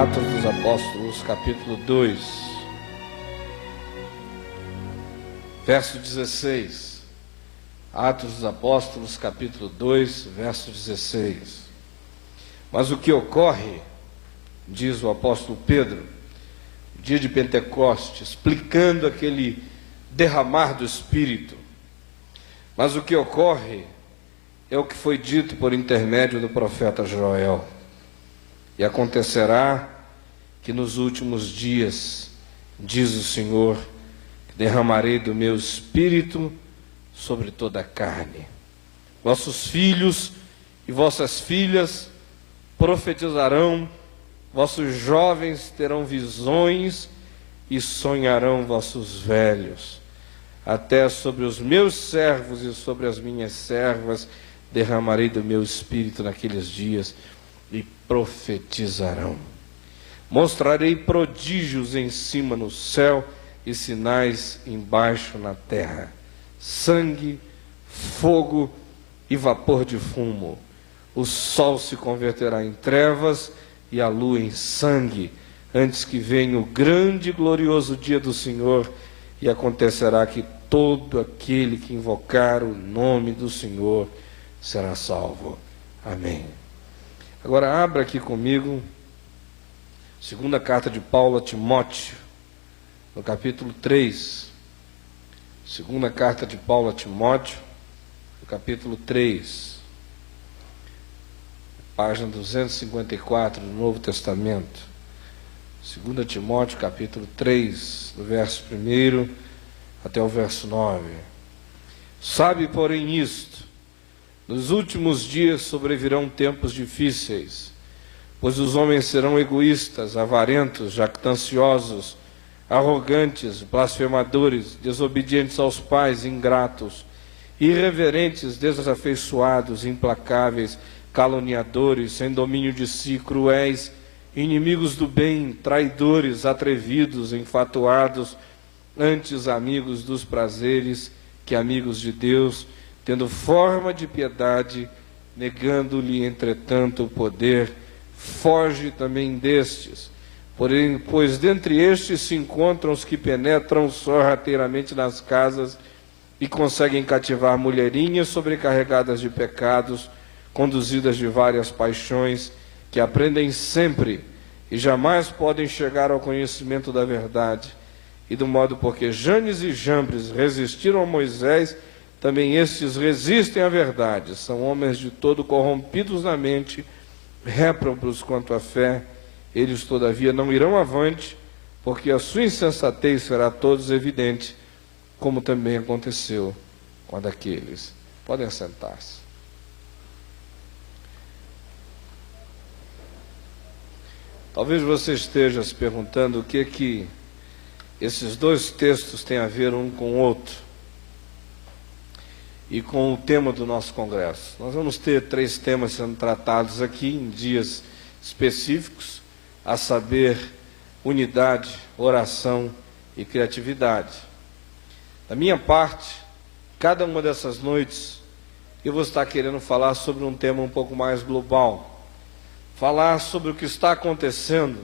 Atos dos Apóstolos, capítulo 2, verso 16. Atos dos Apóstolos, capítulo 2, verso 16. Mas o que ocorre, diz o apóstolo Pedro, no dia de Pentecostes, explicando aquele derramar do Espírito, mas o que ocorre é o que foi dito por intermédio do profeta Joel. E acontecerá que nos últimos dias, diz o Senhor, que derramarei do meu Espírito sobre toda a carne. Vossos filhos e vossas filhas profetizarão, vossos jovens terão visões e sonharão vossos velhos. Até sobre os meus servos e sobre as minhas servas derramarei do meu Espírito naqueles dias e profetizarão. Mostrarei prodígios em cima no céu e sinais embaixo na terra: sangue, fogo e vapor de fumo. O sol se converterá em trevas e a lua em sangue, antes que venha o grande e glorioso dia do Senhor, e acontecerá que todo aquele que invocar o nome do Senhor será salvo. Amém. Agora abra aqui comigo, segunda carta de Paulo a Timóteo, no capítulo 3. Segunda carta de Paulo a Timóteo, no capítulo 3. Página 254 do Novo Testamento. 2 Timóteo, capítulo 3, do verso 1 até o verso 9. Sabe, porém, isto: nos últimos dias sobrevirão tempos difíceis, pois os homens serão egoístas, avarentos, jactanciosos, arrogantes, blasfemadores, desobedientes aos pais, ingratos, irreverentes, desafeiçoados, implacáveis, caluniadores, sem domínio de si, cruéis, inimigos do bem, traidores, atrevidos, enfatuados, antes amigos dos prazeres que amigos de Deus, tendo forma de piedade, negando-lhe, entretanto, o poder. Foge também destes. Porém, pois dentre estes se encontram os que penetram sorrateiramente nas casas e conseguem cativar mulherinhas sobrecarregadas de pecados, conduzidas de várias paixões, que aprendem sempre e jamais podem chegar ao conhecimento da verdade. E do modo porque Janes e Jambres resistiram a Moisés, também estes resistem à verdade. São homens de todo corrompidos na mente, réprobos quanto à fé. Eles, todavia, não irão avante, porque a sua insensatez será a todos evidente, como também aconteceu com a daqueles. Podem sentar-se. Talvez você esteja se perguntando o que esses dois textos têm a ver um com o outro e com o tema do nosso congresso. Nós vamos ter 3 temas sendo tratados aqui em dias específicos, a saber, unidade, oração e criatividade. Da minha parte, cada uma dessas noites, eu vou estar querendo falar sobre um tema um pouco mais global, falar sobre o que está acontecendo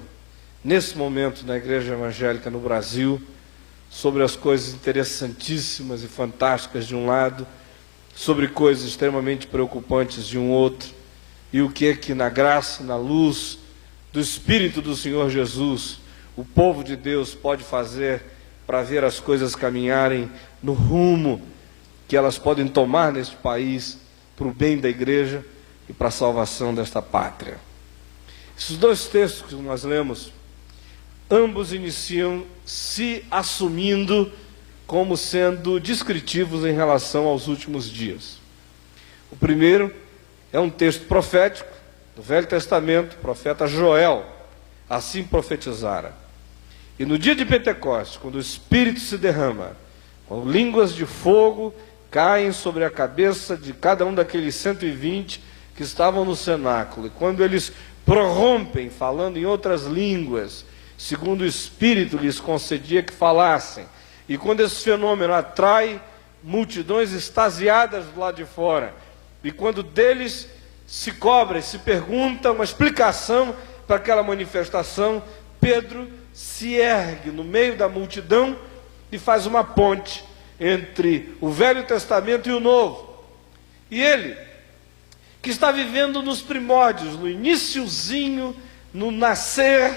nesse momento na Igreja Evangélica no Brasil, sobre as coisas interessantíssimas e fantásticas de um lado, sobre coisas extremamente preocupantes de um outro, e o que na graça, na luz do Espírito do Senhor Jesus, o povo de Deus pode fazer para ver as coisas caminharem no rumo que elas podem tomar neste país, para o bem da igreja e para a salvação desta pátria. Esses 2 textos que nós lemos, ambos iniciam se assumindo como sendo descritivos em relação aos últimos dias. O primeiro é um texto profético do Velho Testamento, o profeta Joel, assim profetizara: e no dia de Pentecostes, quando o Espírito se derrama, com línguas de fogo caem sobre a cabeça de cada um daqueles 120 que estavam no cenáculo, e quando eles prorrompem, falando em outras línguas, segundo o Espírito lhes concedia que falassem, e quando esse fenômeno atrai multidões extasiadas do lado de fora, e quando deles se cobra e se pergunta uma explicação para aquela manifestação, Pedro se ergue no meio da multidão e faz uma ponte entre o Velho Testamento e o Novo. E ele, que está vivendo nos primórdios, no iniciozinho, no nascer,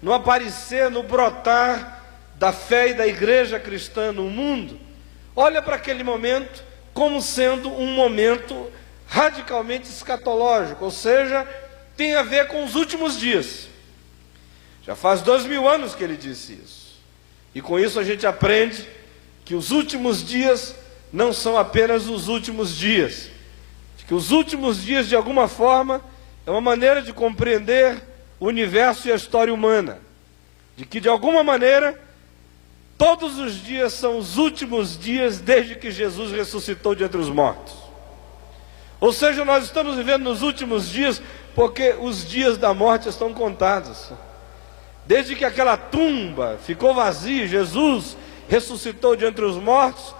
no aparecer, no brotar da fé e da igreja cristã no mundo, olha para aquele momento como sendo um momento radicalmente escatológico, ou seja, tem a ver com os últimos dias. Já faz 2000 anos que ele disse isso. E com isso a gente aprende que os últimos dias não são apenas os últimos dias. Que os últimos dias, de alguma forma, é uma maneira de compreender o universo e a história humana. De que, de alguma maneira, todos os dias são os últimos dias desde que Jesus ressuscitou de entre os mortos. Ou seja, nós estamos vivendo nos últimos dias porque os dias da morte estão contados. Desde que aquela tumba ficou vazia, Jesus ressuscitou de entre os mortos,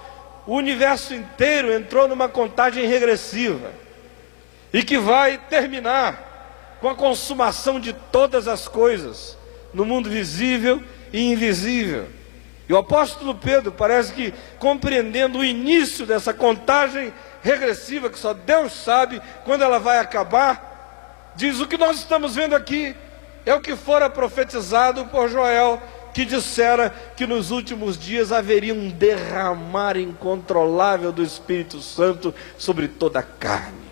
o universo inteiro entrou numa contagem regressiva e que vai terminar com a consumação de todas as coisas no mundo visível e invisível. E o apóstolo Pedro parece que, compreendendo o início dessa contagem regressiva, que só Deus sabe quando ela vai acabar, diz: o que nós estamos vendo aqui é o que fora profetizado por Joel, que dissera que nos últimos dias haveria um derramar incontrolável do Espírito Santo sobre toda a carne.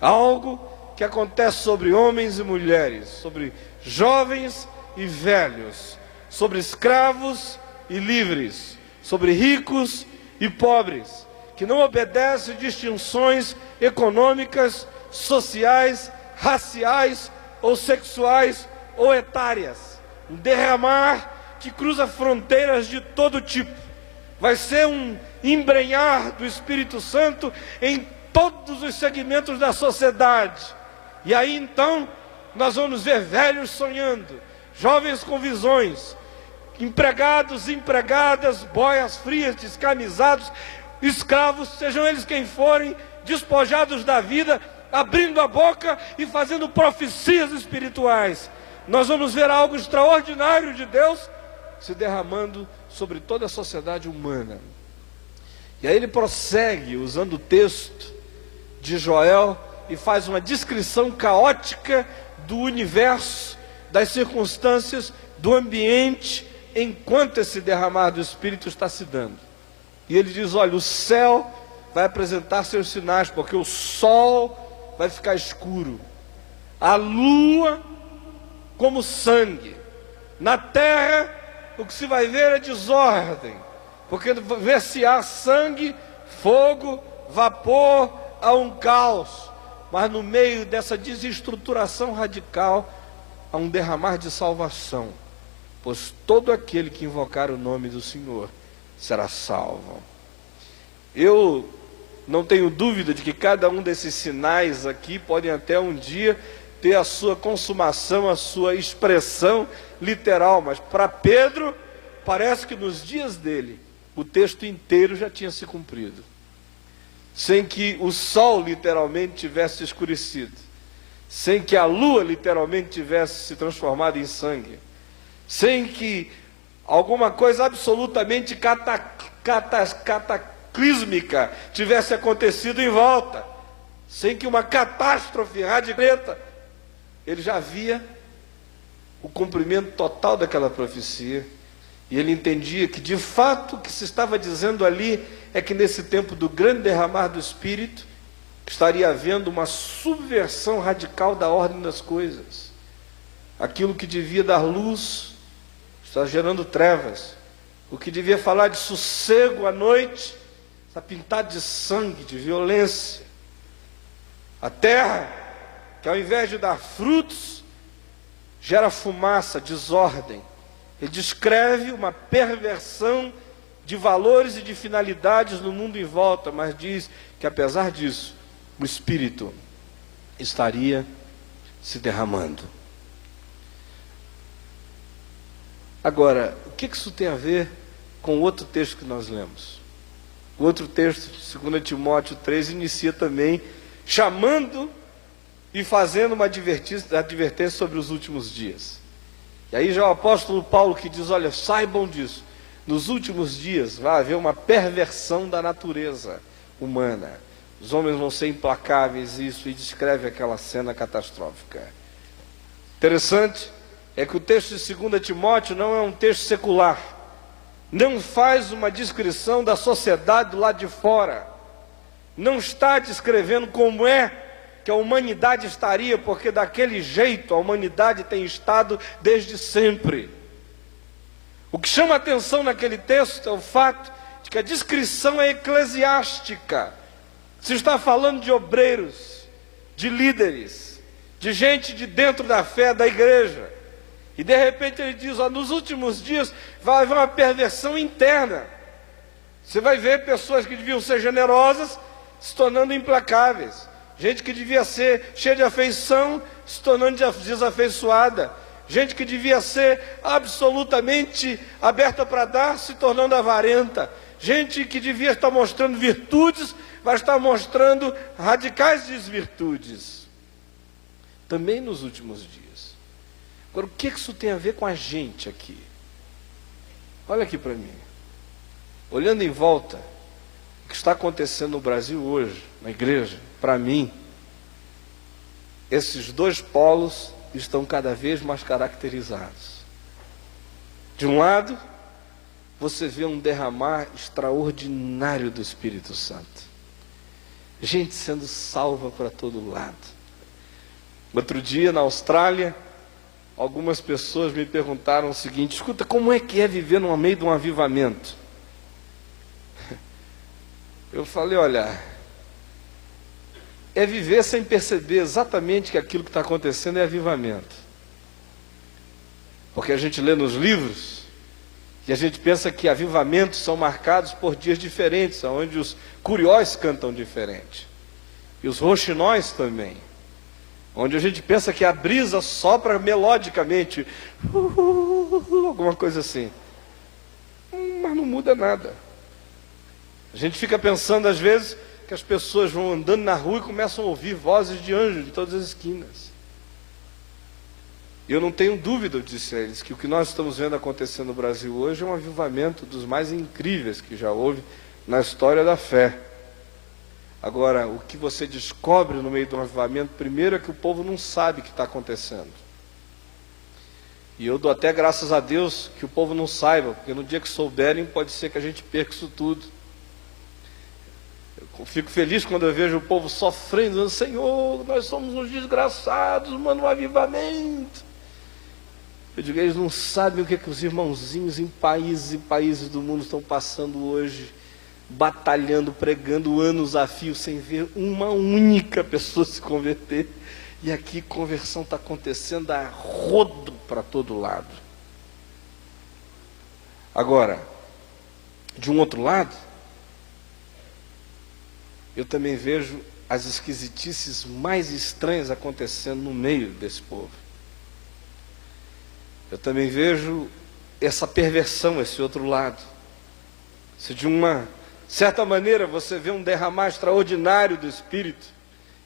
Algo que acontece sobre homens e mulheres, sobre jovens e velhos, sobre escravos e livres, sobre ricos e pobres, que não obedece distinções econômicas, sociais, raciais ou sexuais ou etárias. Um derramar que cruza fronteiras de todo tipo. Vai ser um embrenhar do Espírito Santo em todos os segmentos da sociedade. E aí então nós vamos ver velhos sonhando, jovens com visões, empregados, empregadas, boias frias, descamisados, escravos, sejam eles quem forem, despojados da vida, abrindo a boca e fazendo profecias espirituais. Nós vamos ver algo extraordinário de Deus se derramando sobre toda a sociedade humana. E aí ele prossegue usando o texto de Joel e faz uma descrição caótica do universo, das circunstâncias, do ambiente, enquanto esse derramar do Espírito está se dando. E ele diz: olha, o céu vai apresentar seus sinais, porque o sol vai ficar escuro, a lua como sangue, na terra o que se vai ver é desordem, porque vê-se há sangue, fogo, vapor, há um caos, mas no meio dessa desestruturação radical há um derramar de salvação, pois todo aquele que invocar o nome do Senhor será salvo. Eu não tenho dúvida de que cada um desses sinais aqui podem até um dia ter a sua consumação, a sua expressão literal, mas para Pedro, parece que nos dias dele, o texto inteiro já tinha se cumprido, sem que o sol literalmente tivesse escurecido, sem que a lua literalmente tivesse se transformado em sangue, sem que alguma coisa absolutamente cataclísmica tivesse acontecido em volta, sem que uma catástrofe radical. Ele já via o cumprimento total daquela profecia, e ele entendia que de fato o que se estava dizendo ali é que nesse tempo do grande derramar do Espírito estaria havendo uma subversão radical da ordem das coisas. Aquilo que devia dar luz está gerando trevas, o que devia falar de sossego à noite está pintado de sangue, de violência. A terra, que ao invés de dar frutos, gera fumaça, desordem. Ele descreve uma perversão de valores e de finalidades no mundo em volta, mas diz que apesar disso, o Espírito estaria se derramando. Agora, o que isso tem a ver com o outro texto que nós lemos? O outro texto, 2 Timóteo 3, inicia também chamando e fazendo uma advertência sobre os últimos dias. E aí já o apóstolo Paulo que diz, olha, saibam disso, nos últimos dias vai haver uma perversão da natureza humana. Os homens vão ser implacáveis, isso, e descreve aquela cena catastrófica. Interessante é que o texto de 2 Timóteo não é um texto secular, não faz uma descrição da sociedade do lado de fora, não está descrevendo como é que a humanidade estaria, porque daquele jeito a humanidade tem estado desde sempre. O que chama a atenção naquele texto é o fato de que a descrição é eclesiástica. Se está falando de obreiros, de líderes, de gente de dentro da fé da igreja. E de repente ele diz, ó, nos últimos dias vai haver uma perversão interna. Você vai ver pessoas que deviam ser generosas se tornando implacáveis. Gente que devia ser cheia de afeição se tornando desafeiçoada. Gente que devia ser absolutamente aberta para dar se tornando avarenta. Gente que devia estar mostrando virtudes vai estar mostrando radicais desvirtudes. Também nos últimos dias. Agora, o que isso tem a ver com a gente aqui? Olha aqui para mim. Olhando em volta, o que está acontecendo no Brasil hoje, na igreja, para mim, esses dois polos estão cada vez mais caracterizados. De um lado, você vê um derramar extraordinário do Espírito Santo. Gente sendo salva para todo lado. Outro dia, na Austrália, algumas pessoas me perguntaram o seguinte, escuta, como é que é viver no meio de um avivamento? Eu falei, olha, é viver sem perceber exatamente que aquilo que está acontecendo é avivamento. Porque a gente lê nos livros e a gente pensa que avivamentos são marcados por dias diferentes, onde os curiós cantam diferente. E os roxinóis também. Onde a gente pensa que a brisa sopra melodicamente. Alguma coisa assim. Mas não muda nada. A gente fica pensando às vezes que as pessoas vão andando na rua e começam a ouvir vozes de anjos de todas as esquinas. E eu não tenho dúvida, eu disse a eles, que o que nós estamos vendo acontecer no Brasil hoje é um avivamento dos mais incríveis que já houve na história da fé. Agora, o que você descobre no meio de um avivamento, primeiro é que o povo não sabe o que está acontecendo. E eu dou até graças a Deus que o povo não saiba, porque no dia que souberem, pode ser que a gente perca isso tudo. Eu fico feliz quando eu vejo o povo sofrendo, dizendo, Senhor, nós somos uns desgraçados, manda um avivamento. Eu digo, eles não sabem o que os irmãozinhos em países do mundo estão passando hoje, batalhando, pregando anos a fio, sem ver uma única pessoa se converter. E aqui conversão está acontecendo a rodo para todo lado. Agora, de um outro lado, eu também vejo as esquisitices mais estranhas acontecendo no meio desse povo. Eu também vejo essa perversão, esse outro lado. Se de uma certa maneira você vê um derramar extraordinário do Espírito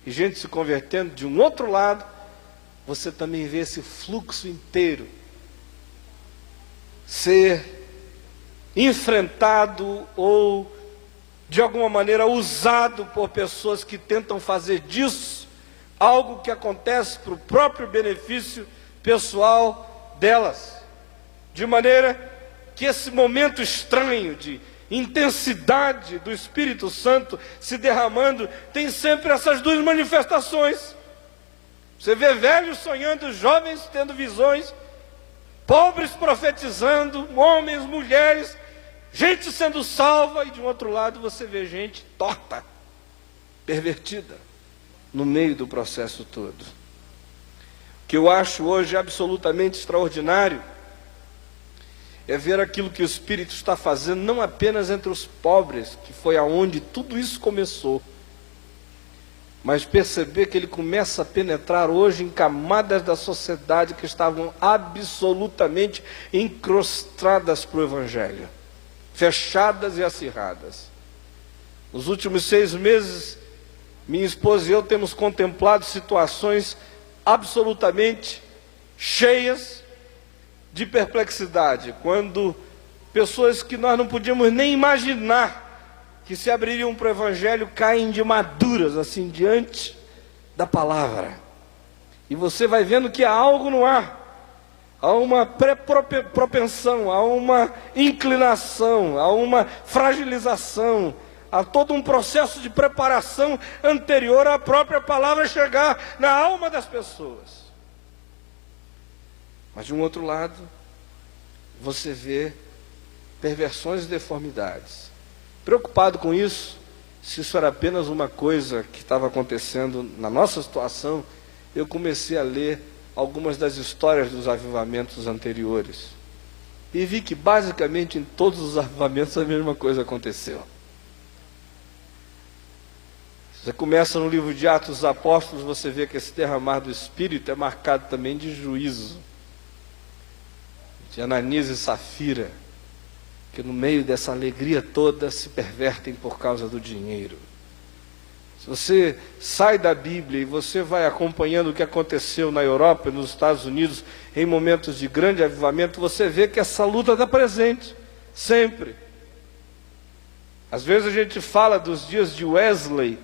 e gente se convertendo, de um outro lado, você também vê esse fluxo inteiro ser enfrentado ou de alguma maneira usado por pessoas que tentam fazer disso algo que acontece para o próprio benefício pessoal delas, de maneira que esse momento estranho de intensidade do Espírito Santo se derramando tem sempre essas duas manifestações. Você vê velhos sonhando, jovens tendo visões, pobres profetizando, homens, mulheres, gente sendo salva, e de um outro lado você vê gente torta, pervertida, no meio do processo todo. O que eu acho hoje absolutamente extraordinário é ver aquilo que o Espírito está fazendo, não apenas entre os pobres, que foi aonde tudo isso começou, mas perceber que ele começa a penetrar hoje em camadas da sociedade que estavam absolutamente encrostadas para o Evangelho, fechadas e acirradas. Nos últimos 6 meses, minha esposa e eu temos contemplado situações absolutamente cheias de perplexidade, quando pessoas que nós não podíamos nem imaginar que se abririam para o Evangelho caem de maduras assim diante da palavra. E você vai vendo que há algo no ar, há uma propensão, há uma inclinação, há uma fragilização, há todo um processo de preparação anterior à própria palavra chegar na alma das pessoas. Mas de um outro lado, você vê perversões e deformidades. Preocupado com isso, se isso era apenas uma coisa que estava acontecendo na nossa situação, eu comecei a ler algumas das histórias dos avivamentos anteriores. E vi que basicamente em todos os avivamentos a mesma coisa aconteceu. Você começa no livro de Atos dos Apóstolos, você vê que esse derramar do Espírito é marcado também de juízo. De Ananias e Safira, que no meio dessa alegria toda se pervertem por causa do dinheiro. Se você sai da Bíblia e você vai acompanhando o que aconteceu na Europa e nos Estados Unidos em momentos de grande avivamento, você vê que essa luta está presente, sempre. Às vezes a gente fala dos dias de Wesley,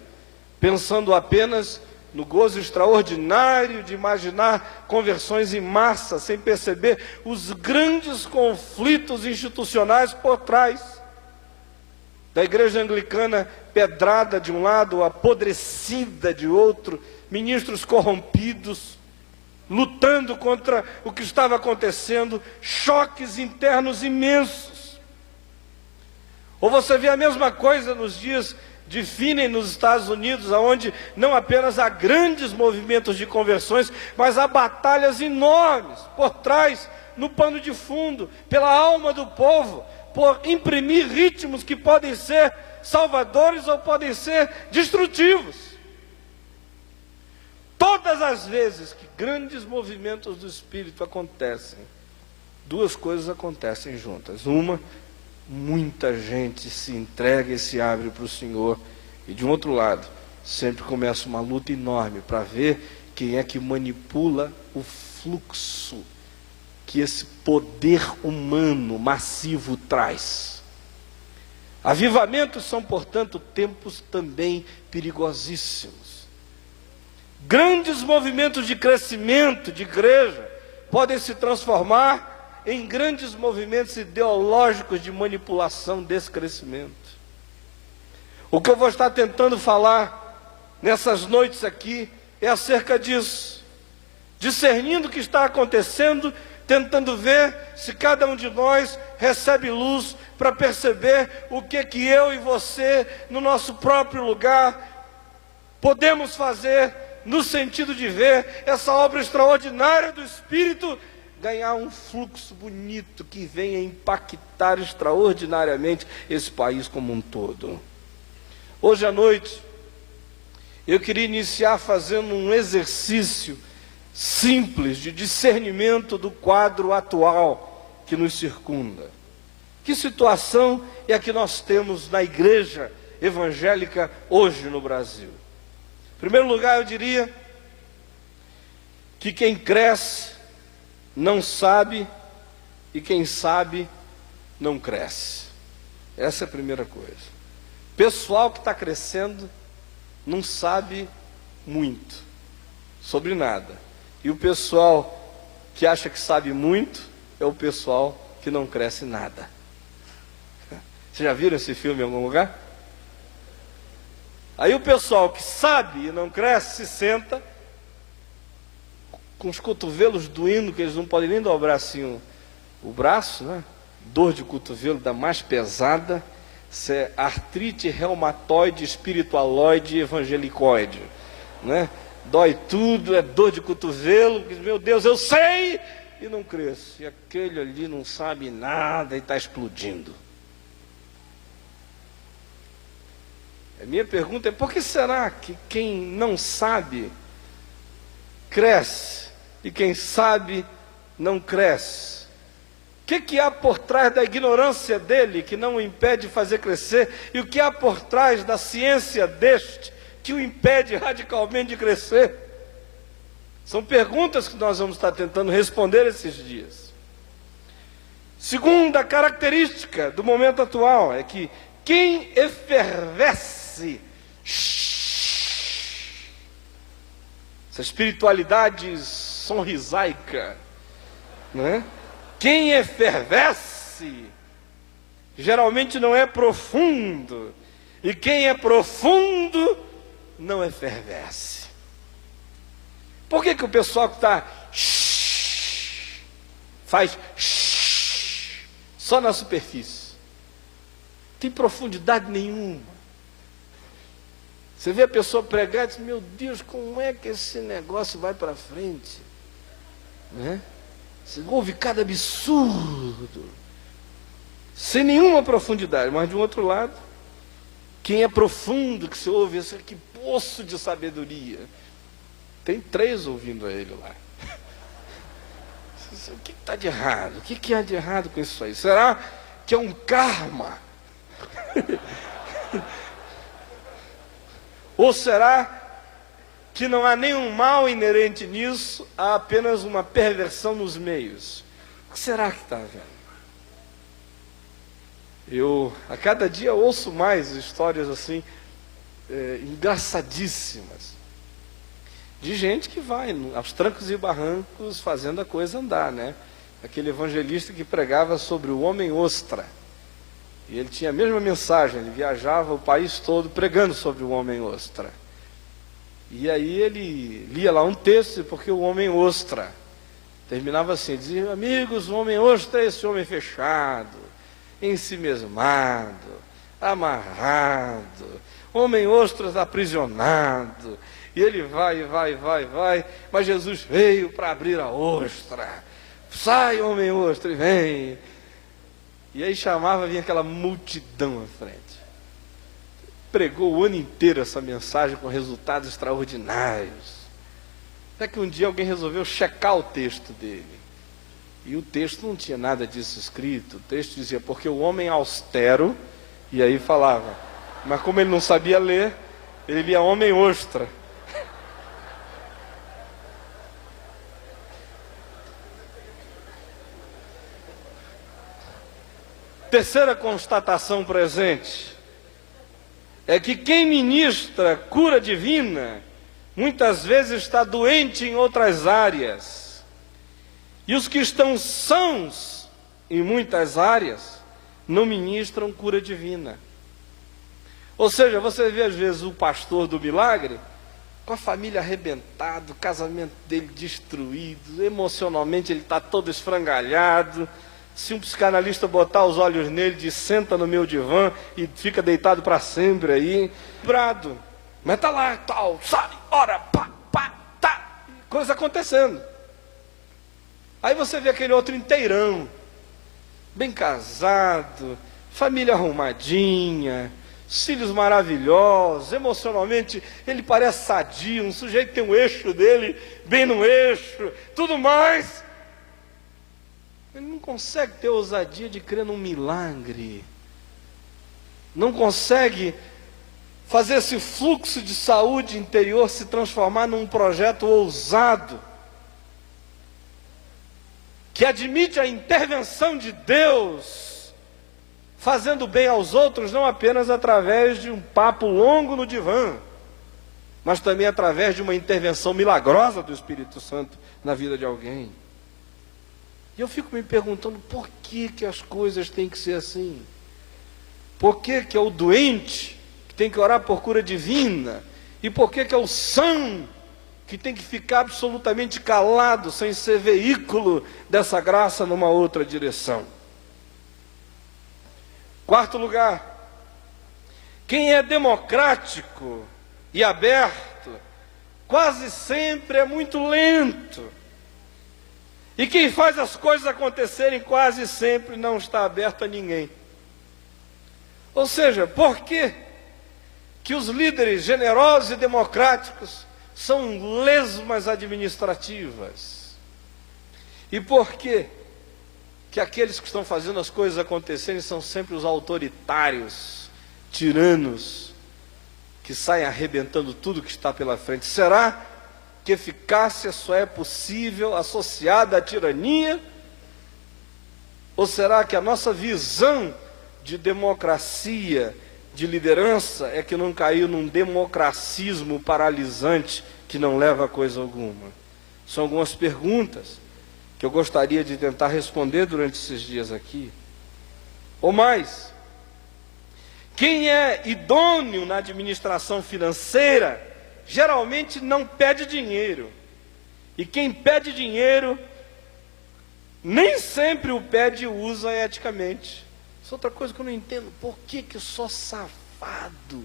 pensando apenas no gozo extraordinário de imaginar conversões em massa, sem perceber os grandes conflitos institucionais por trás da igreja anglicana, pedrada de um lado, apodrecida de outro, ministros corrompidos, lutando contra o que estava acontecendo, choques internos imensos. Ou você vê a mesma coisa nos dias de Finney nos Estados Unidos, onde não apenas há grandes movimentos de conversões, mas há batalhas enormes por trás, no pano de fundo, pela alma do povo, por imprimir ritmos que podem ser salvadores ou podem ser destrutivos. Todas as vezes que grandes movimentos do Espírito acontecem, duas coisas acontecem juntas. Uma, muita gente se entrega e se abre para o Senhor. E de um outro lado, sempre começa uma luta enorme para ver quem é que manipula o fluxo que esse poder humano massivo traz. Avivamentos são, portanto, tempos também perigosíssimos. Grandes movimentos de crescimento de igreja podem se transformar em grandes movimentos ideológicos de manipulação desse crescimento. O que eu vou estar tentando falar nessas noites aqui é acerca disso, discernindo o que está acontecendo, tentando ver se cada um de nós recebe luz para perceber o que eu e você, no nosso próprio lugar, podemos fazer no sentido de ver essa obra extraordinária do Espírito ganhar um fluxo bonito que venha impactar extraordinariamente esse país como um todo. Hoje à noite, eu queria iniciar fazendo um exercício simples de discernimento do quadro atual que nos circunda. Que situação é a que nós temos na igreja evangélica hoje no Brasil? Em primeiro lugar, eu diria que quem cresce não sabe, e quem sabe não cresce. Essa é a primeira coisa. Pessoal que está crescendo não sabe muito sobre nada. E o pessoal que acha que sabe muito é o pessoal que não cresce nada. Vocês já viram esse filme em algum lugar? Aí o pessoal que sabe e não cresce se senta com os cotovelos doendo, que eles não podem nem dobrar assim o braço, né? Dor de cotovelo da mais pesada, isso é artrite reumatoide, espiritualoide e evangelicoide, né? Dói tudo, é dor de cotovelo, meu Deus, eu sei, e não cresce. E aquele ali não sabe nada e está explodindo. A minha pergunta é, por que será que quem não sabe cresce e quem sabe não cresce? O que há por trás da ignorância dele que não o impede de fazer crescer? E o que há por trás da ciência deste que o impede radicalmente de crescer? São perguntas que nós vamos estar tentando responder esses dias. Segunda característica do momento atual é que quem efervesce, essa espiritualidade sonrisaica, né? Quem efervesce geralmente não é profundo, e quem é profundo não efervesce. Por que o pessoal que está faz só na superfície? Não tem profundidade nenhuma. Você vê a pessoa pregar e diz, meu Deus, como é que esse negócio vai para frente? Né? Você ouve cada absurdo, sem nenhuma profundidade. Mas de um outro lado, quem é profundo, que você ouve, esse que poço de sabedoria. Tem 3 ouvindo a ele lá. O que está de errado? O que há de errado com isso aí? Será que é um karma? Ou será que não há nenhum mal inerente nisso, há apenas uma perversão nos meios? O que será que está havendo? Eu, a cada dia, ouço mais histórias assim, engraçadíssimas, de gente que vai aos trancos e barrancos fazendo a coisa andar, né? Aquele evangelista que pregava sobre o homem ostra, e ele tinha a mesma mensagem, ele viajava o país todo pregando sobre o homem ostra. E aí ele lia lá um texto, porque o homem ostra terminava assim, dizia, amigos, o homem ostra é esse homem fechado, ensimesmado, amarrado, homem ostra aprisionado, e ele vai, mas Jesus veio para abrir a ostra, sai homem ostra e vem, e aí chamava, vinha aquela multidão à frente, pregou o ano inteiro essa mensagem com resultados extraordinários, até que um dia alguém resolveu checar o texto dele, e o texto não tinha nada disso escrito. O texto dizia, porque o homem austero, e aí falava, mas como ele não sabia ler, ele lia homem ostra. Terceira constatação presente é que quem ministra cura divina muitas vezes está doente em outras áreas. E os que estão sãos em muitas áreas não ministram cura divina. Ou seja, você vê às vezes o pastor do milagre com a família arrebentada, o casamento dele destruído, emocionalmente ele está todo esfrangalhado. Se um psicanalista botar os olhos nele, diz, senta no meu divã e fica deitado para sempre aí, brado, mas está lá, tal, sai, ora, pá, tá, coisa acontecendo. Aí você vê aquele outro inteirão, bem casado, família arrumadinha, filhos maravilhosos, emocionalmente ele parece sadio, um sujeito que tem um eixo dele, bem no eixo, tudo mais. Ele não consegue ter ousadia de crer num milagre, não consegue fazer esse fluxo de saúde interior se transformar num projeto ousado, que admite a intervenção de Deus, fazendo bem aos outros, não apenas através de um papo longo no divã, mas também através de uma intervenção milagrosa do Espírito Santo na vida de alguém. E eu fico me perguntando, por que as coisas têm que ser assim? Por que é o doente que tem que orar por cura divina? E por que é o são que tem que ficar absolutamente calado, sem ser veículo dessa graça numa outra direção? Quarto lugar, quem é democrático e aberto, quase sempre é muito lento. E quem faz as coisas acontecerem quase sempre não está aberto a ninguém. Ou seja, por que os líderes generosos e democráticos são lesmas administrativas? E por que aqueles que estão fazendo as coisas acontecerem são sempre os autoritários, tiranos, que saem arrebentando tudo que está pela frente? Será que eficácia só é possível associada à tirania? Ou será que a nossa visão de democracia, de liderança, é que não caiu num democracismo paralisante que não leva a coisa alguma? São algumas perguntas que eu gostaria de tentar responder durante esses dias aqui. Ou mais, quem é idôneo na administração financeira, geralmente não pede dinheiro. E quem pede dinheiro, nem sempre o pede e usa eticamente. Isso é outra coisa que eu não entendo. Por que eu sou safado?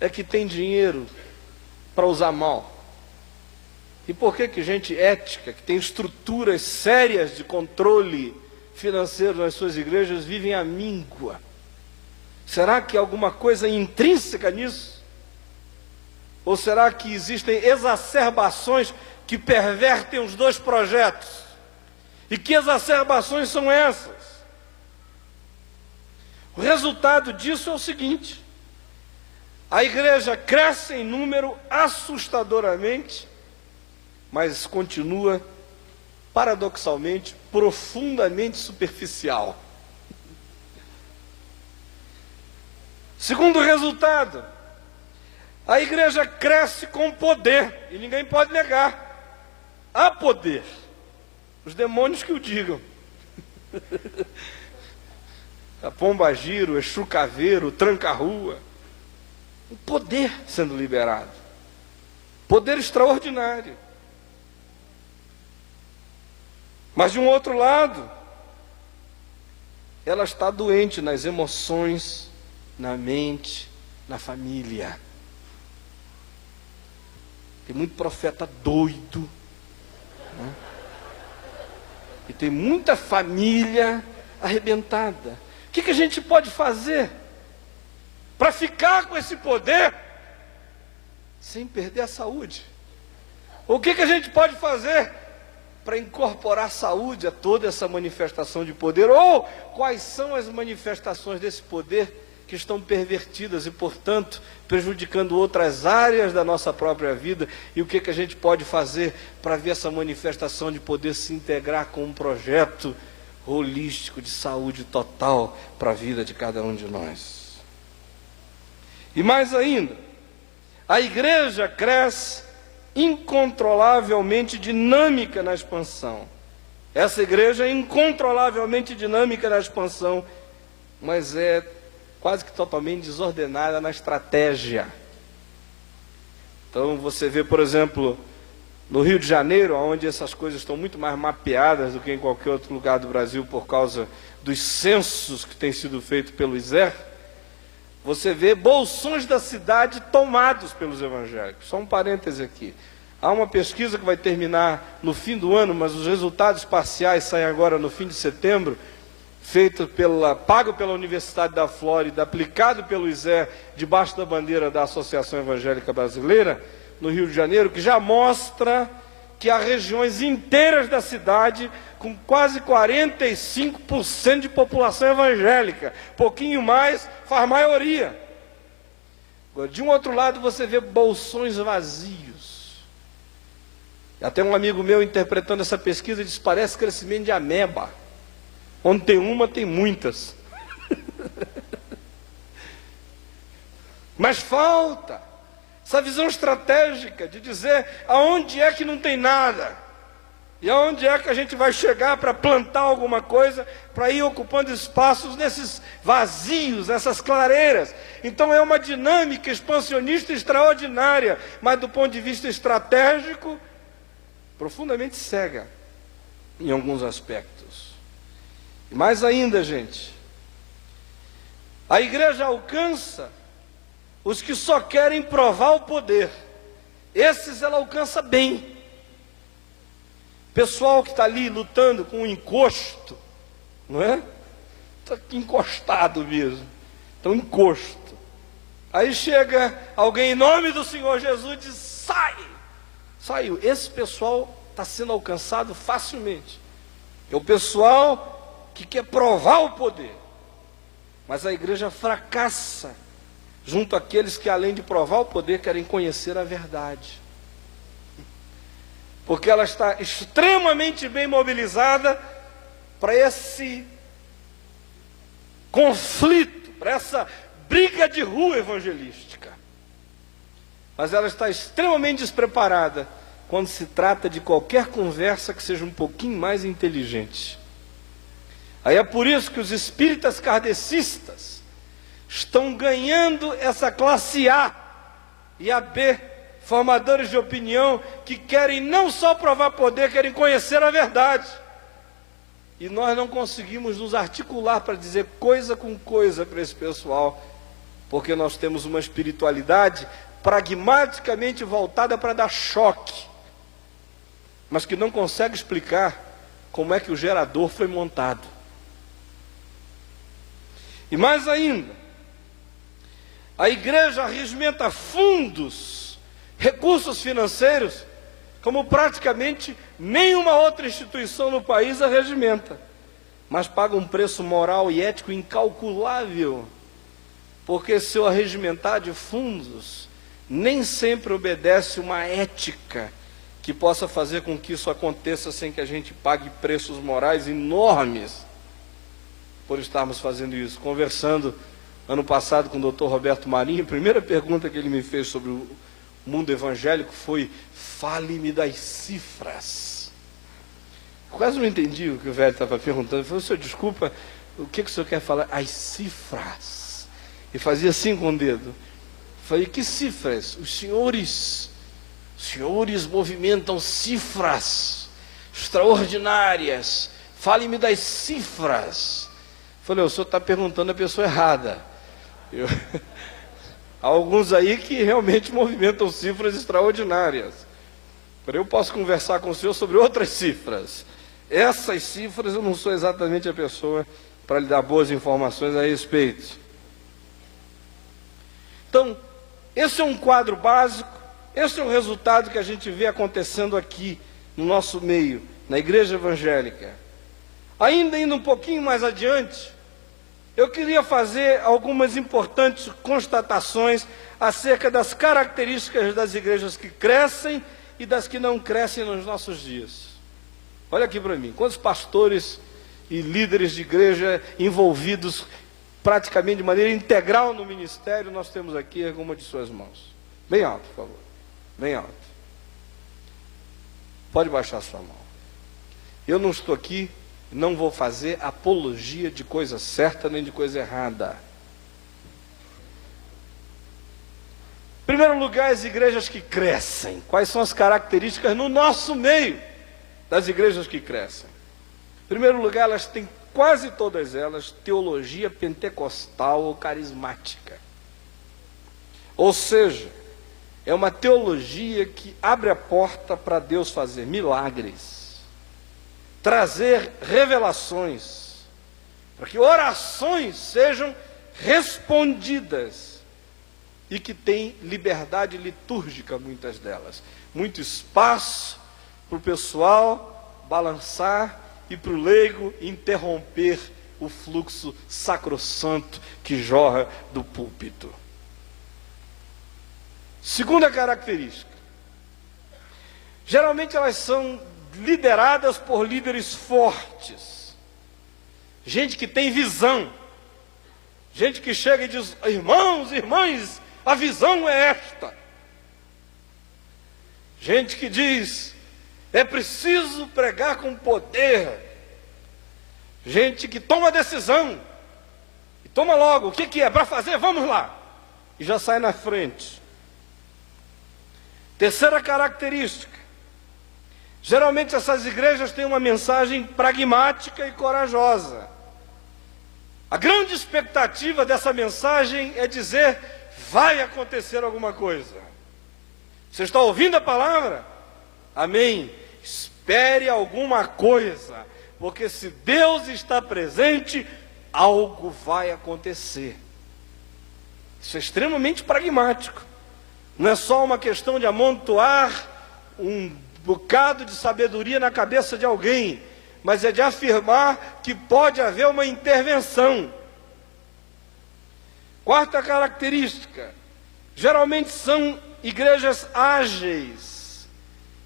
É que tem dinheiro para usar mal. E por que gente ética, que tem estruturas sérias de controle financeiro nas suas igrejas, vivem à míngua? Será que há alguma coisa intrínseca nisso? Ou será que existem exacerbações que pervertem os dois projetos? E que exacerbações são essas? O resultado disso é o seguinte: a igreja cresce em número assustadoramente, mas continua, paradoxalmente, profundamente superficial. Segundo resultado, a igreja cresce com poder, e ninguém pode negar. Há poder. Os demônios que o digam. A pomba-gira, o Exu Caveiro, o tranca-rua. O poder sendo liberado. Poder extraordinário. Mas de um outro lado, ela está doente nas emoções, na mente, na família. Tem muito profeta doido, né? E tem muita família arrebentada. O que a gente pode fazer para ficar com esse poder sem perder a saúde? O que a gente pode fazer para incorporar saúde a toda essa manifestação de poder? Ou quais são as manifestações desse poder que estão pervertidas e, portanto, prejudicando outras áreas da nossa própria vida? E o que a gente pode fazer para ver essa manifestação de poder se integrar com um projeto holístico de saúde total para a vida de cada um de nós? E mais ainda, a igreja cresce incontrolavelmente dinâmica na expansão. Essa igreja é incontrolavelmente dinâmica na expansão, mas é quase que totalmente desordenada na estratégia. Então você vê, por exemplo, no Rio de Janeiro, onde essas coisas estão muito mais mapeadas do que em qualquer outro lugar do Brasil, por causa dos censos que têm sido feitos pelo ISER, você vê bolsões da cidade tomados pelos evangélicos. Só um parêntese aqui. Há uma pesquisa que vai terminar no fim do ano, mas os resultados parciais saem agora no fim de setembro, pago pela Universidade da Flórida, aplicado pelo ISER, debaixo da bandeira da Associação Evangélica Brasileira, no Rio de Janeiro, que já mostra que há regiões inteiras da cidade com quase 45% de população evangélica. Pouquinho mais, faz maioria. Agora, de um outro lado, você vê bolsões vazios. Até um amigo meu, interpretando essa pesquisa, disse: parece crescimento de ameba. Onde tem uma, tem muitas. Mas falta essa visão estratégica de dizer aonde é que não tem nada. E aonde é que a gente vai chegar para plantar alguma coisa, para ir ocupando espaços nesses vazios, nessas clareiras. Então é uma dinâmica expansionista extraordinária, mas do ponto de vista estratégico, profundamente cega em alguns aspectos. E mais ainda, gente, a igreja alcança os que só querem provar o poder. Esses ela alcança bem. Pessoal que está ali lutando com um encosto, não é? Está encostado mesmo. Então, encosto. Aí chega alguém em nome do Senhor Jesus e diz: sai! Saiu. Esse pessoal está sendo alcançado facilmente. É o pessoal que quer provar o poder. Mas a igreja fracassa junto àqueles que, além de provar o poder, querem conhecer a verdade. Porque ela está extremamente bem mobilizada para esse conflito, para essa briga de rua evangelística. Mas ela está extremamente despreparada quando se trata de qualquer conversa que seja um pouquinho mais inteligente. Aí é por isso que os espíritas kardecistas estão ganhando essa classe A e a B, formadores de opinião que querem não só provar poder, querem conhecer a verdade. E nós não conseguimos nos articular para dizer coisa com coisa para esse pessoal, porque nós temos uma espiritualidade pragmaticamente voltada para dar choque, mas que não consegue explicar como é que o gerador foi montado. E mais ainda, a igreja arrismenta fundos, recursos financeiros, como praticamente nenhuma outra instituição no país arregimenta, mas paga um preço moral e ético incalculável, porque seu arregimentar de fundos nem sempre obedece uma ética que possa fazer com que isso aconteça sem que a gente pague preços morais enormes por estarmos fazendo isso. Conversando ano passado com o Dr. Roberto Marinho, a primeira pergunta que ele me fez sobre o mundo evangélico foi: fale-me das cifras. Quase não entendi o que o velho estava perguntando. Eu falei: senhor, desculpa, o que o senhor quer falar? As cifras. E fazia assim com o dedo. Eu falei: que cifras? Os senhores movimentam cifras extraordinárias. Fale-me das cifras. Eu falei: o senhor está perguntando a pessoa errada. Há alguns aí que realmente movimentam cifras extraordinárias. Eu posso conversar com o senhor sobre outras cifras. Essas cifras eu não sou exatamente a pessoa para lhe dar boas informações a respeito. Então, esse é um quadro básico, esse é um resultado que a gente vê acontecendo aqui no nosso meio, na igreja evangélica. Ainda indo um pouquinho mais adiante, eu queria fazer algumas importantes constatações acerca das características das igrejas que crescem e das que não crescem nos nossos dias. Olha aqui para mim, quantos pastores e líderes de igreja envolvidos praticamente de maneira integral no ministério nós temos aqui em alguma de suas mãos? Bem alto, por favor. Bem alto. Pode baixar sua mão. Eu não estou aqui, não vou fazer apologia de coisa certa nem de coisa errada. Em primeiro lugar, as igrejas que crescem. Quais são as características no nosso meio das igrejas que crescem? Em primeiro lugar, elas têm, quase todas elas, teologia pentecostal ou carismática. Ou seja, é uma teologia que abre a porta para Deus fazer milagres, trazer revelações, para que orações sejam respondidas, e que tem liberdade litúrgica, muitas delas. Muito espaço para o pessoal balançar e para o leigo interromper o fluxo sacrossanto que jorra do púlpito. Segunda característica. Geralmente elas são lideradas por líderes fortes. Gente que tem visão. Gente que chega e diz: irmãos, irmãs, a visão é esta. Gente que diz: é preciso pregar com poder. Gente que toma decisão. E toma logo. O que é? Para fazer? Vamos lá. E já sai na frente. Terceira característica. Geralmente essas igrejas têm uma mensagem pragmática e corajosa. A grande expectativa dessa mensagem é dizer: vai acontecer alguma coisa. Você está ouvindo a palavra? Amém. Espere alguma coisa, porque se Deus está presente, algo vai acontecer. Isso é extremamente pragmático. Não é só uma questão de amontoar um bocado de sabedoria na cabeça de alguém, mas é de afirmar que pode haver uma intervenção. Quarta característica: geralmente são igrejas ágeis,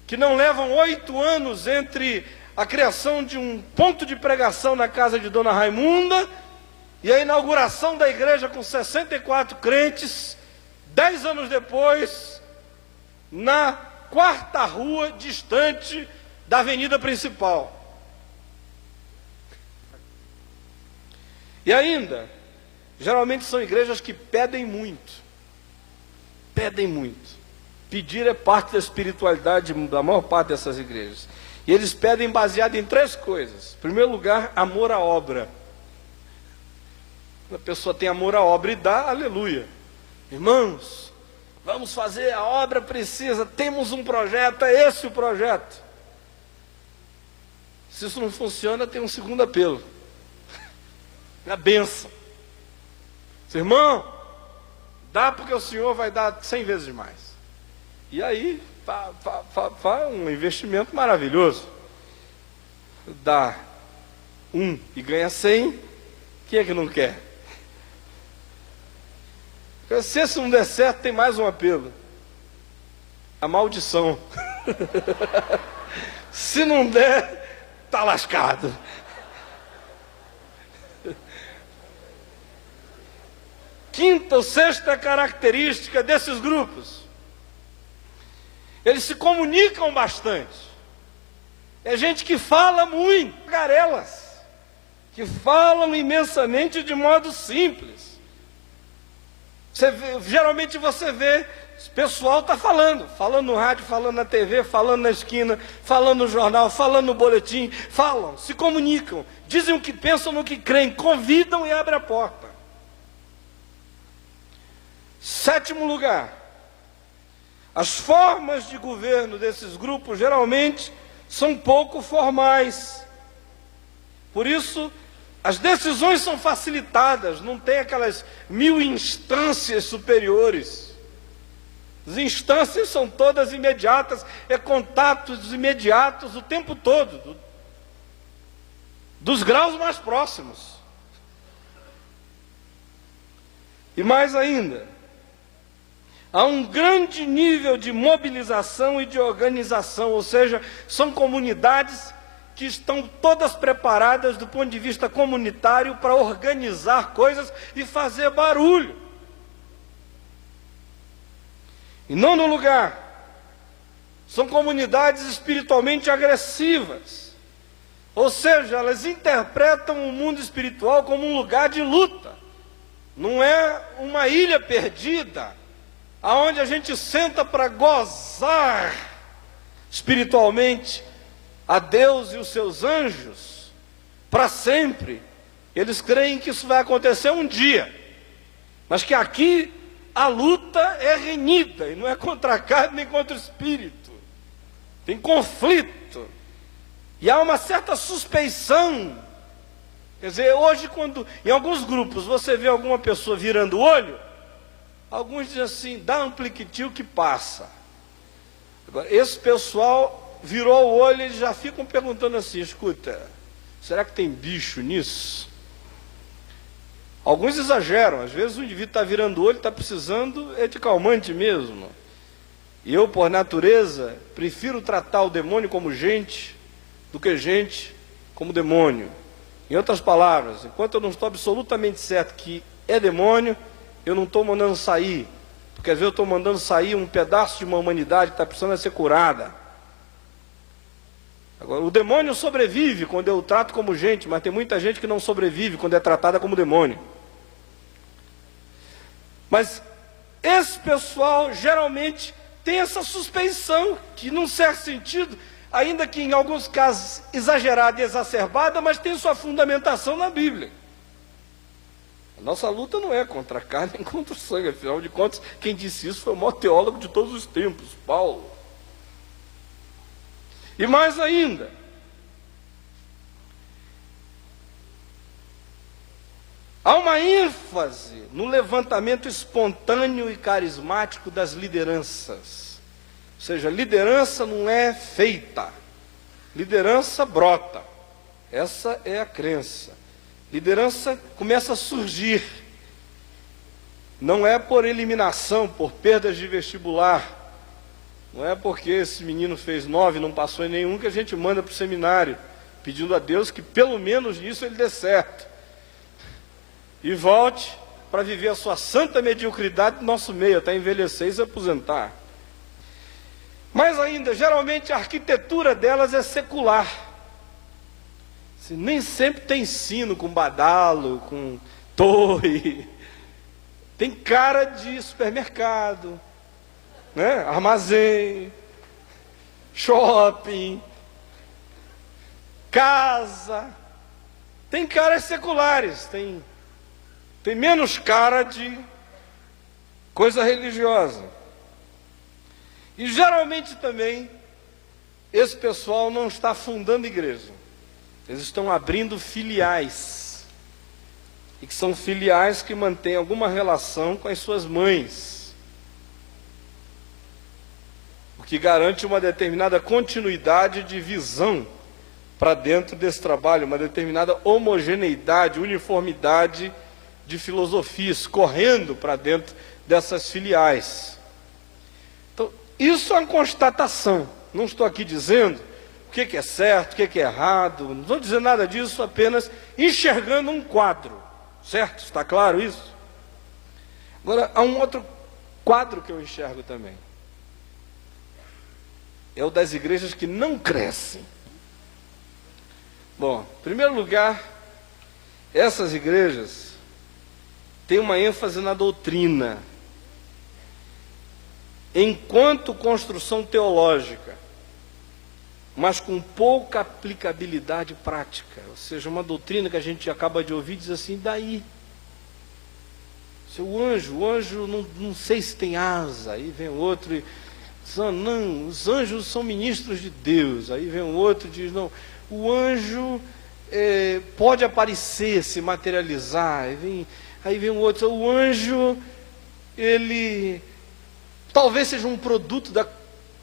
que não levam 8 anos entre a criação de um ponto de pregação na casa de Dona Raimunda e a inauguração da igreja com 64 crentes, 10 anos depois, na quarta rua distante da avenida principal. E ainda, geralmente são igrejas que pedem muito. Pedem muito. Pedir é parte da espiritualidade da maior parte dessas igrejas. E eles pedem baseado em 3 coisas. Em primeiro lugar, amor à obra. Quando a pessoa tem amor à obra e dá, aleluia. Irmãos, vamos fazer, a obra precisa, temos um projeto, é esse o projeto. Se isso não funciona, tem um segundo apelo. A bênção. Irmão, dá porque o Senhor vai dar 100 vezes mais. E aí, um investimento maravilhoso. Dá 1 e ganha 100, quem é que não quer? Se isso não der certo, tem mais um apelo. A maldição. Se não der, está lascado. Quinta ou sexta característica desses grupos: eles se comunicam bastante. É gente que fala muito, garelas, que falam imensamente de modo simples. Geralmente você vê, o pessoal está falando no rádio, falando na TV, falando na esquina, falando no jornal, falando no boletim, falam, se comunicam, dizem o que pensam, no que creem, convidam e abrem a porta. Sétimo lugar, as formas de governo desses grupos geralmente são pouco formais. Por isso, as decisões são facilitadas, não tem aquelas 1000 instâncias superiores. As instâncias são todas imediatas, é contatos imediatos o tempo todo, dos graus mais próximos. E mais ainda, há um grande nível de mobilização e de organização, ou seja, são comunidades que estão todas preparadas do ponto de vista comunitário para organizar coisas e fazer barulho. Em nono lugar, são comunidades espiritualmente agressivas, ou seja, elas interpretam o mundo espiritual como um lugar de luta, não é uma ilha perdida, aonde a gente senta para gozar espiritualmente a Deus e os seus anjos para sempre. Eles creem que isso vai acontecer um dia, mas que aqui a luta é renhida, e não é contra a carne nem contra o espírito, tem conflito, e há uma certa suspeição. Quer dizer, hoje quando em alguns grupos você vê alguma pessoa virando o olho, alguns dizem assim, dá um pliquitinho que passa. Agora, esse pessoal virou o olho e eles já ficam perguntando assim, escuta, será que tem bicho nisso? Alguns exageram, às vezes o indivíduo está virando o olho, está precisando de calmante mesmo. E eu, por natureza, prefiro tratar o demônio como gente, do que gente como demônio. Em outras palavras, enquanto eu não estou absolutamente certo que é demônio, eu não estou mandando sair, porque às vezes eu estou mandando sair um pedaço de uma humanidade que está precisando ser curada. Agora, o demônio sobrevive quando eu o trato como gente, mas tem muita gente que não sobrevive quando é tratada como demônio. Mas esse pessoal geralmente tem essa suspeição, que num certo sentido, ainda que em alguns casos exagerada e exacerbada, mas tem sua fundamentação na Bíblia. A nossa luta não é contra a carne nem contra o sangue, afinal de contas, quem disse isso foi o maior teólogo de todos os tempos, Paulo. E mais ainda, há uma ênfase no levantamento espontâneo e carismático das lideranças. Ou seja, liderança não é feita, liderança brota. Essa é a crença. Liderança começa a surgir. Não é por eliminação, por perdas de vestibular. Não é porque esse menino fez 9 e não passou em nenhum que a gente manda para o seminário, pedindo a Deus que pelo menos nisso ele dê certo. E volte para viver a sua santa mediocridade no nosso meio, até envelhecer e se aposentar. Mais ainda, geralmente a arquitetura delas é secular. Nem sempre tem sino com badalo, com torre. Tem cara de supermercado, né? Armazém, shopping, casa. Tem caras seculares, tem menos cara de coisa religiosa. E geralmente também esse pessoal não está fundando igreja. Eles estão abrindo filiais. E que são filiais que mantêm alguma relação com as suas mães. O que garante uma determinada continuidade de visão para dentro desse trabalho, uma determinada homogeneidade, uniformidade de filosofia, escorrendo para dentro dessas filiais. Então, isso é uma constatação. Não estou aqui dizendo o que é certo, o que é errado, não estou dizendo nada disso, apenas enxergando um quadro. Certo? Está claro isso? Agora, há um outro quadro que eu enxergo também. É o das igrejas que não crescem. Bom, em primeiro lugar, essas igrejas têm uma ênfase na doutrina, enquanto construção teológica, mas com pouca aplicabilidade prática. Ou seja, uma doutrina que a gente acaba de ouvir diz assim, daí? O anjo não sei se tem asa. Aí vem o outro e diz, não, os anjos são ministros de Deus. Aí vem o outro e diz, não, o anjo pode aparecer, se materializar. Aí vem o outro, o anjo, ele talvez seja um produto da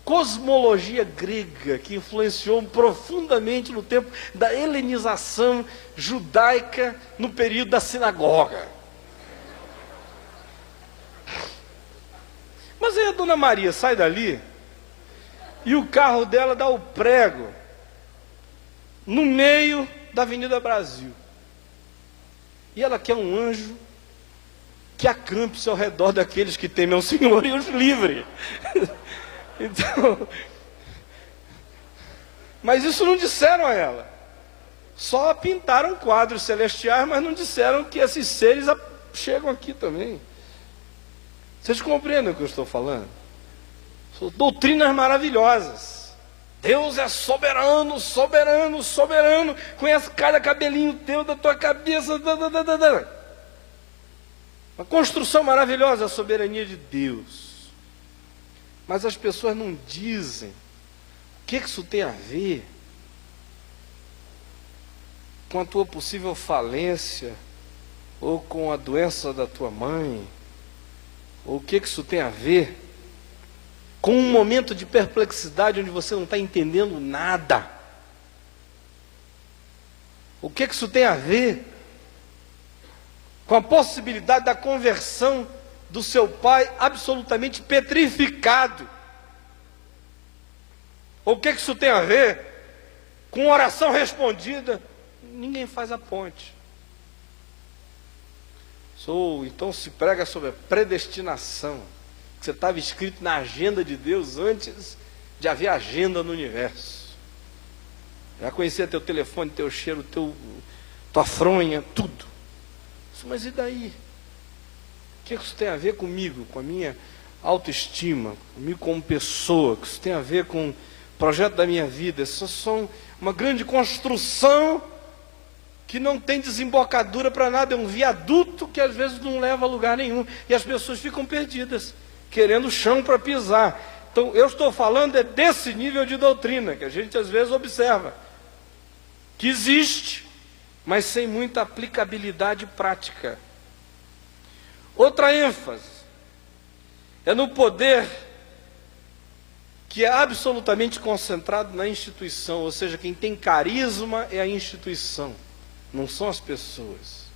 cosmologia grega, que influenciou profundamente no tempo da helenização judaica, no período da sinagoga. Mas aí a dona Maria sai dali, e o carro dela dá o prego, no meio da Avenida Brasil. E ela quer um anjo que acampe-se ao redor daqueles que temem ao Senhor e os livre. Então, mas isso não disseram a ela. Só pintaram quadros celestiais, mas não disseram que esses seres chegam aqui também. Vocês compreendem o que eu estou falando? São doutrinas maravilhosas. Deus é soberano, soberano, soberano. Conhece cada cabelinho teu da tua cabeça. Uma construção maravilhosa, a soberania de Deus. Mas as pessoas não dizem o que isso tem a ver com a tua possível falência, ou com a doença da tua mãe, ou o que isso tem a ver com um momento de perplexidade onde você não está entendendo nada. O que isso tem a ver com a possibilidade da conversão do seu pai absolutamente petrificado? O que isso tem a ver com oração respondida? Ninguém faz a ponte. Então se prega sobre a predestinação, que você estava escrito na agenda de Deus antes de haver agenda no universo. Já conhecia teu telefone, teu cheiro, tua fronha, tudo. Mas e daí? O que isso tem a ver comigo, com a minha autoestima, comigo como pessoa? O que isso tem a ver com o projeto da minha vida? Isso é só uma grande construção que não tem desembocadura para nada. É um viaduto que às vezes não leva a lugar nenhum. E as pessoas ficam perdidas, querendo chão para pisar. Então eu estou falando desse nível de doutrina, que a gente às vezes observa, que existe, mas sem muita aplicabilidade prática. Outra ênfase é no poder que é absolutamente concentrado na instituição, ou seja, quem tem carisma é a instituição, não são as pessoas.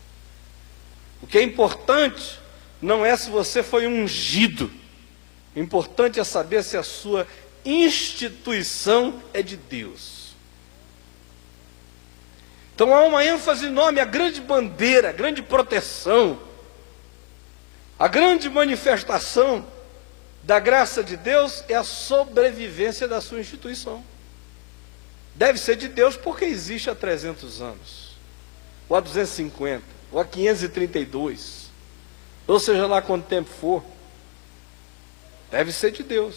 O que é importante não é se você foi ungido. O importante é saber se a sua instituição é de Deus. Então há uma ênfase enorme, a grande bandeira, a grande proteção, a grande manifestação da graça de Deus é a sobrevivência da sua instituição. Deve ser de Deus porque existe há 300 anos, ou há 250, ou há 532, ou seja lá quanto tempo for, deve ser de Deus.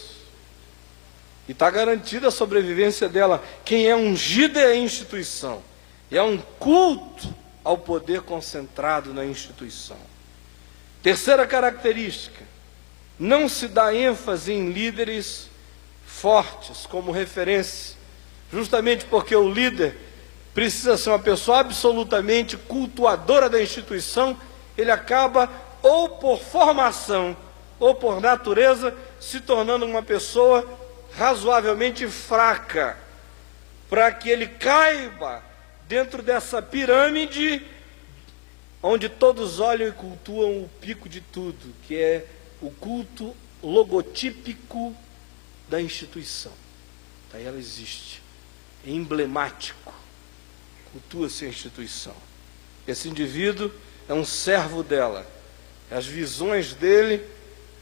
E está garantida a sobrevivência dela. Quem é ungido é a instituição. E é um culto ao poder concentrado na instituição. Terceira característica, não se dá ênfase em líderes fortes como referência, justamente porque o líder precisa ser uma pessoa absolutamente cultuadora da instituição, ele acaba, ou por formação, ou por natureza, se tornando uma pessoa razoavelmente fraca, para que ele caiba dentro dessa pirâmide, onde todos olham e cultuam o pico de tudo, que é o culto logotípico da instituição. Daí ela existe, é emblemático, cultua-se a instituição. Esse indivíduo é um servo dela, as visões dele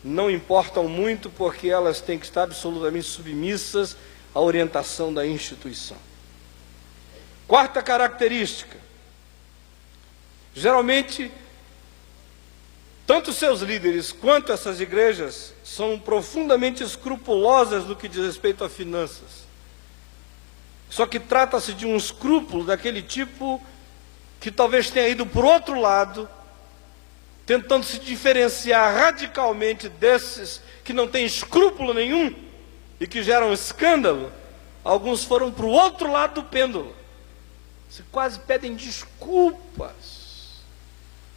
não importam muito, porque elas têm que estar absolutamente submissas à orientação da instituição. Quarta característica, geralmente, tanto seus líderes quanto essas igrejas são profundamente escrupulosas no que diz respeito a finanças. Só que trata-se de um escrúpulo daquele tipo que talvez tenha ido por outro lado, tentando se diferenciar radicalmente desses que não têm escrúpulo nenhum e que geram escândalo. Alguns foram para o outro lado do pêndulo. Se quase pedem desculpas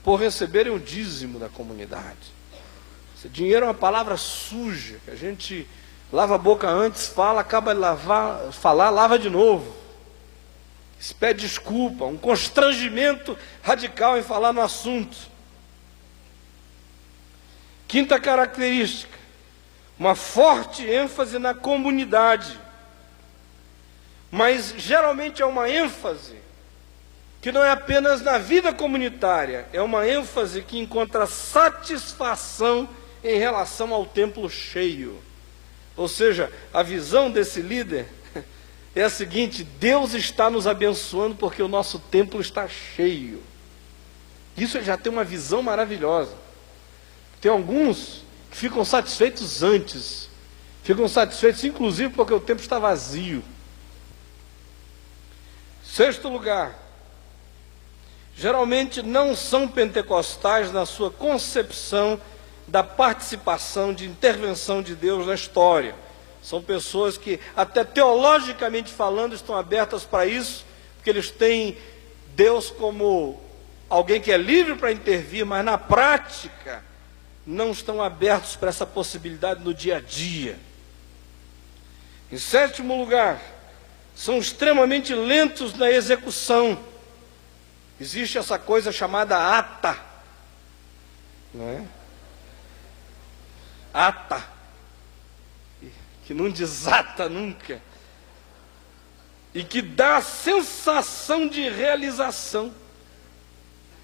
por receberem o dízimo da comunidade. Esse dinheiro é uma palavra suja, que a gente lava a boca antes, fala, acaba de falar, lava de novo. Se pede desculpa, um constrangimento radical em falar no assunto. Quinta característica, uma forte ênfase na comunidade. Mas geralmente é uma ênfase que não é apenas na vida comunitária, é uma ênfase que encontra satisfação em relação ao templo cheio. Ou seja, a visão desse líder é a seguinte: Deus está nos abençoando porque o nosso templo está cheio. Isso já tem uma visão maravilhosa. Tem alguns que ficam satisfeitos antes, ficam satisfeitos inclusive porque o templo está vazio. Sexto lugar, geralmente não são pentecostais na sua concepção da participação, de intervenção de Deus na história. São pessoas que, até teologicamente falando, estão abertas para isso, porque eles têm Deus como alguém que é livre para intervir, mas na prática não estão abertos para essa possibilidade no dia a dia. Em sétimo lugar, são extremamente lentos na execução. Existe essa coisa chamada ata, não é? Ata, que não desata nunca, e que dá a sensação de realização.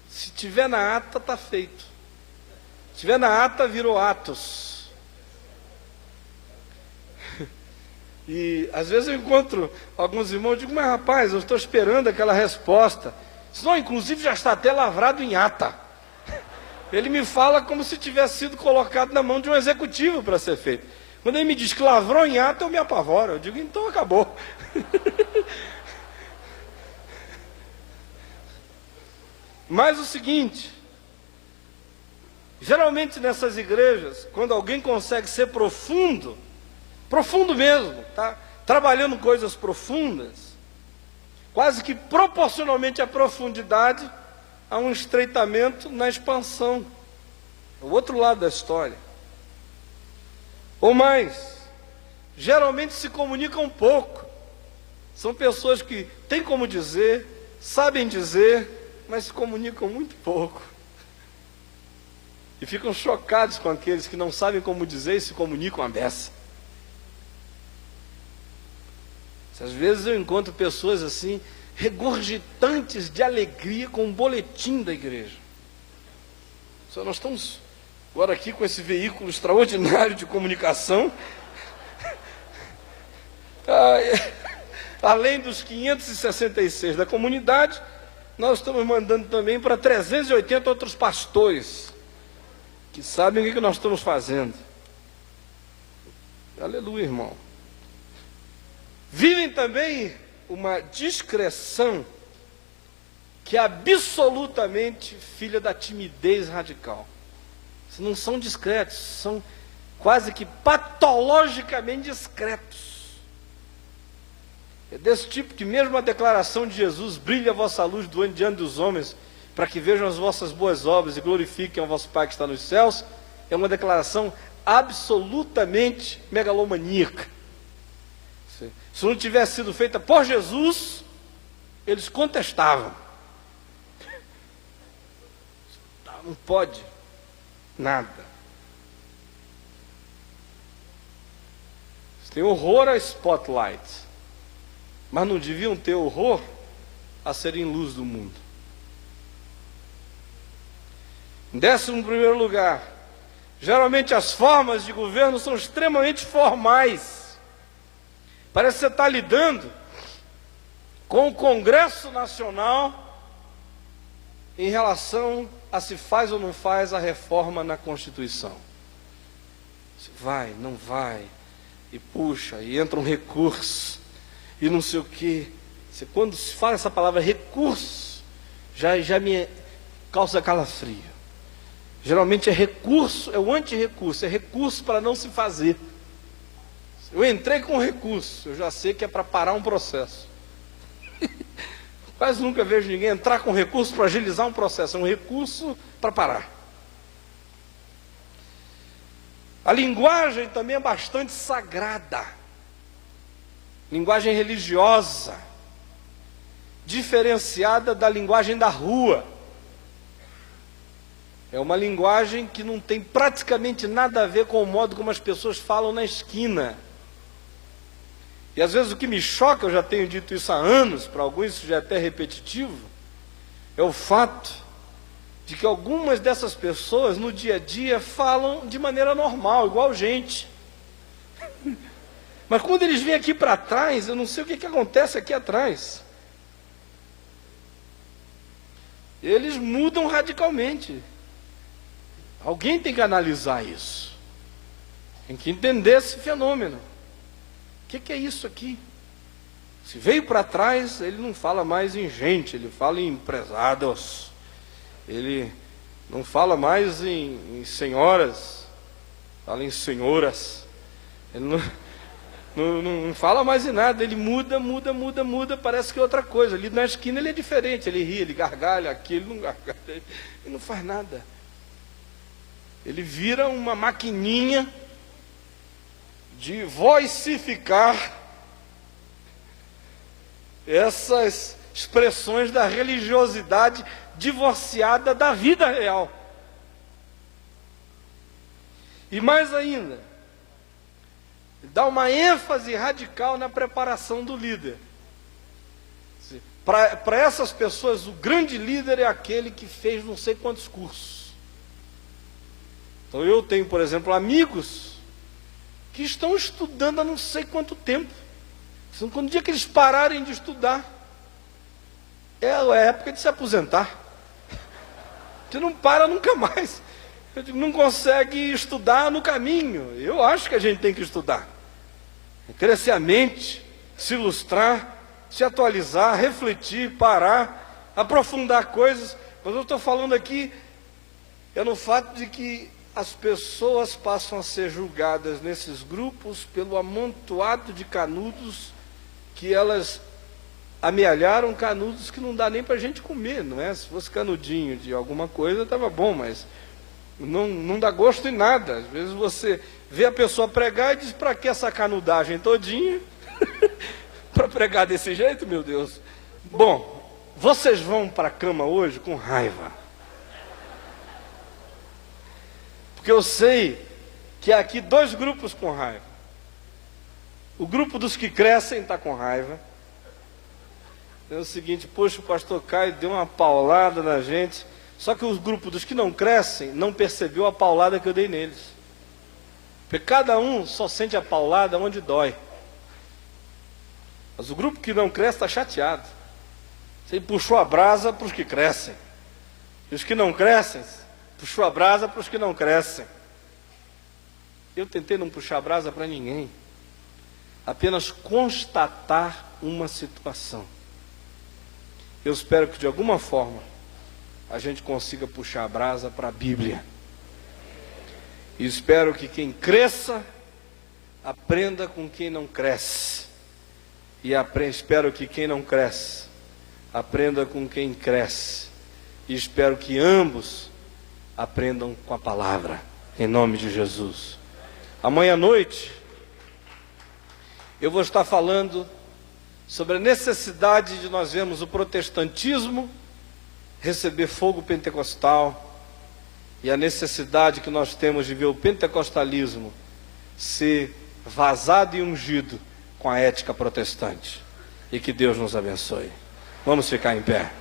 Se tiver na ata, está feito. Se tiver na ata, virou atos. E às vezes eu encontro alguns irmãos e digo: mas rapaz, eu estou esperando aquela resposta. Senão, inclusive, já está até lavrado em ata. Ele me fala como se tivesse sido colocado na mão de um executivo para ser feito. Quando ele me diz que lavrou em ata, eu me apavoro. Eu digo: então acabou. Mas o seguinte, geralmente nessas igrejas, quando alguém consegue ser profundo, profundo mesmo, tá? Trabalhando coisas profundas, quase que proporcionalmente à profundidade, há um estreitamento na expansão. É o outro lado da história. Ou mais, geralmente se comunicam pouco. São pessoas que têm como dizer, sabem dizer, mas se comunicam muito pouco. e ficam chocados com aqueles que não sabem como dizer e se comunicam à beça. Às vezes eu encontro pessoas assim, regurgitantes de alegria com o boletim da igreja. Só nós estamos agora aqui com esse veículo extraordinário de comunicação. Além dos 566 da comunidade, nós estamos mandando também para 380 outros pastores, que sabem o que nós estamos fazendo. Aleluia, irmão. Vivem também uma discreção que é absolutamente filha da timidez radical. Eles não são discretos, são quase que patologicamente discretos. É desse tipo que mesmo a declaração de Jesus, brilhe a vossa luz diante dos homens, para que vejam as vossas boas obras e glorifiquem ao vosso Pai que está nos céus, é uma declaração absolutamente megalomaníaca. Se não tivesse sido feita por Jesus, eles contestavam. Não pode nada. Eles têm horror a spotlight, mas não deviam ter horror a serem luz do mundo. Em 11º lugar, geralmente as formas de governo são extremamente formais. Parece que você está lidando com o Congresso Nacional em relação a se faz ou não faz a reforma na Constituição. Se vai, não vai, e puxa, e entra um recurso, e não sei o quê. Quando se fala essa palavra recurso, já me causa calafrio. Geralmente é recurso, é o antirrecurso, é recurso para não se fazer. Eu entrei com recurso, eu já sei que é para parar um processo. Quase nunca vejo ninguém entrar com recurso para agilizar um processo, é um recurso para parar. A linguagem também é bastante sagrada, linguagem religiosa, diferenciada da linguagem da rua. É uma linguagem que não tem praticamente nada a ver com o modo como as pessoas falam na esquina. E às vezes o que me choca, eu já tenho dito isso há anos, para alguns isso já é até repetitivo, é o fato de que algumas dessas pessoas no dia a dia falam de maneira normal, igual gente. Mas quando eles vêm aqui para trás, eu não sei o que acontece aqui atrás. Eles mudam radicalmente. Alguém tem que analisar isso. Tem que entender esse fenômeno. O que é isso aqui? Se veio para trás, ele não fala mais em gente, ele fala em empresados. Ele não fala mais em senhoras, fala em senhoras. Ele não fala mais em nada, ele muda, parece que é outra coisa. Ali na esquina ele é diferente, ele ri, ele gargalha, aqui ele não gargalha, ele não faz nada. Ele vira uma maquininha de voicificar essas expressões da religiosidade divorciada da vida real. E mais ainda, dá uma ênfase radical na preparação do líder. Para essas pessoas, o grande líder é aquele que fez não sei quantos cursos. Então eu tenho, por exemplo, amigos que estão estudando há não sei quanto tempo. Quando o dia que eles pararem de estudar, é a época de se aposentar. Você não para nunca mais. Não consegue estudar no caminho. Eu acho que a gente tem que estudar. Crescer a mente, se ilustrar, se atualizar, refletir, parar, aprofundar coisas. Mas eu estou falando aqui no fato de que as pessoas passam a ser julgadas nesses grupos pelo amontoado de canudos que elas amealharam, canudos que não dá nem para a gente comer, não é? Se fosse canudinho de alguma coisa, estava bom, mas não dá gosto em nada. Às vezes você vê a pessoa pregar e diz, para que essa canudagem todinha? Para pregar desse jeito, meu Deus? Bom, vocês vão para a cama hoje com raiva. Porque eu sei que há aqui dois grupos com raiva. O grupo dos que crescem está com raiva. É o seguinte: poxa, o pastor Caio deu uma paulada na gente. Só que o grupo dos que não crescem não percebeu a paulada que eu dei neles. Porque cada um só sente a paulada onde dói. Mas o grupo que não cresce está chateado. Você puxou a brasa para os que crescem. E os que não crescem, puxou a brasa para os que não crescem. Eu tentei não puxar a brasa para ninguém. Apenas constatar uma situação. Eu espero que de alguma forma a gente consiga puxar a brasa para a Bíblia. E espero que quem cresça aprenda com quem não cresce. E espero que quem não cresce aprenda com quem cresce. E espero que ambos aprendam com a palavra, em nome de Jesus. Amanhã à noite eu vou estar falando sobre a necessidade de nós vermos o protestantismo receber fogo pentecostal e a necessidade que nós temos de ver o pentecostalismo ser vazado e ungido com a ética protestante. E que Deus nos abençoe. Vamos ficar em pé.